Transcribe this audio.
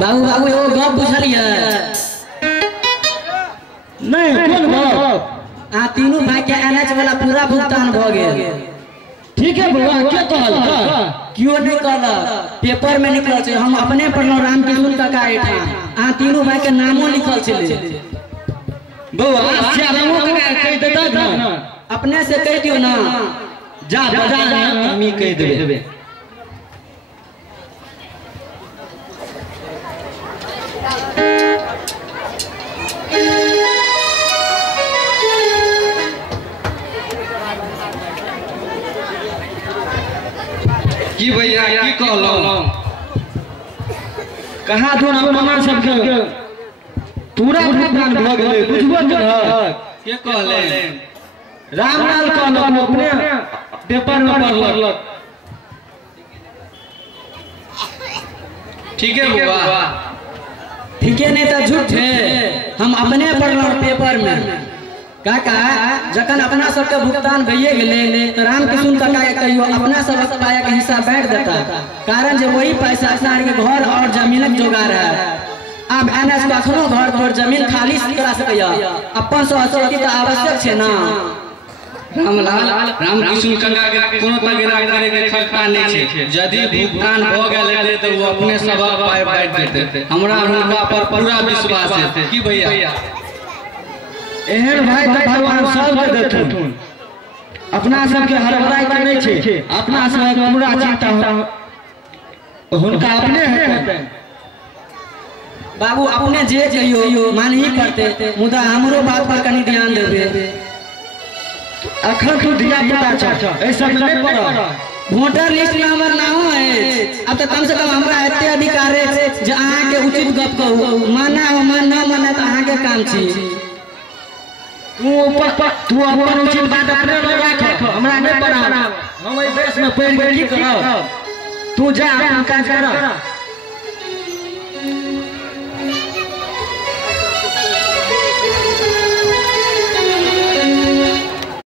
बाबू बाबू एगो गप बुझलिए नहीं कौन बाप तीनों भाई के एनएच वाला पूरा भुगतान भ गेल। ठीक है बउआ क्या कहल क्यों नहीं कहल पेपर में निकल छे हम अपने पढ़लो रामकिशोर काका एठा तीनों भाई के नामो लिखल छले। बउआ क्या नामो कह देता ना अपने से कह दियो ना जा बजा मी कह देबे। की भैया की कहलौ कहाँ धोन अपना सबके पूरा भुगतान भ गेलै बुझबो न के कहले रामलाल कहलक अपने पेपर में पढ़लक। ठीक है बुआ ठीक है नहीं तो झूठ है हम अपने पढ़लो पेपर में। काका जखन अपना सबके भुगतान भइए गेले तो रामकिशोर काका के कहियो अपना सब पाया के हिस्सा बांट देता कारण जो वही पैसा अपना के घर और जमीनक जोगाड़ है। अब एनएस कखनो घर पर जमीन खाली करा सकैया अपन सहयोगी तो आवश्यक छे ना। रामलाल रामकिशोर काका के कोनो तगड़ा करे के खर्चा नहीं छे यदि भुगतान भ गेले तो वो अपने सब पाई बांट देते हमरा हुनका पर पूरा विश्वास है। की भैया एहन भाई तो भगवान सब के देथुन अपना सबके हरबराई के नहीं छे अपना सब हमरा चिंता हुनका अपने है। बाबू अपने जे कहियो मान ही करते मुदा हमरो बात पर कनी ध्यान देबे। अखन तू दिया पता छ ऐसा नहीं पड़ा वोटर लिस्ट में हमर नाम है अब तो कम से कम हमरा एते अधिकार है जे अहाँ के उचित गप कहू माना हो मान न माना तो अहाँ के काम छी। तू अपन उचित बात अपने में राख हमरा नहीं पड़ा हम एहि देश में पढ़ के की करब तू जा अपन काज कर।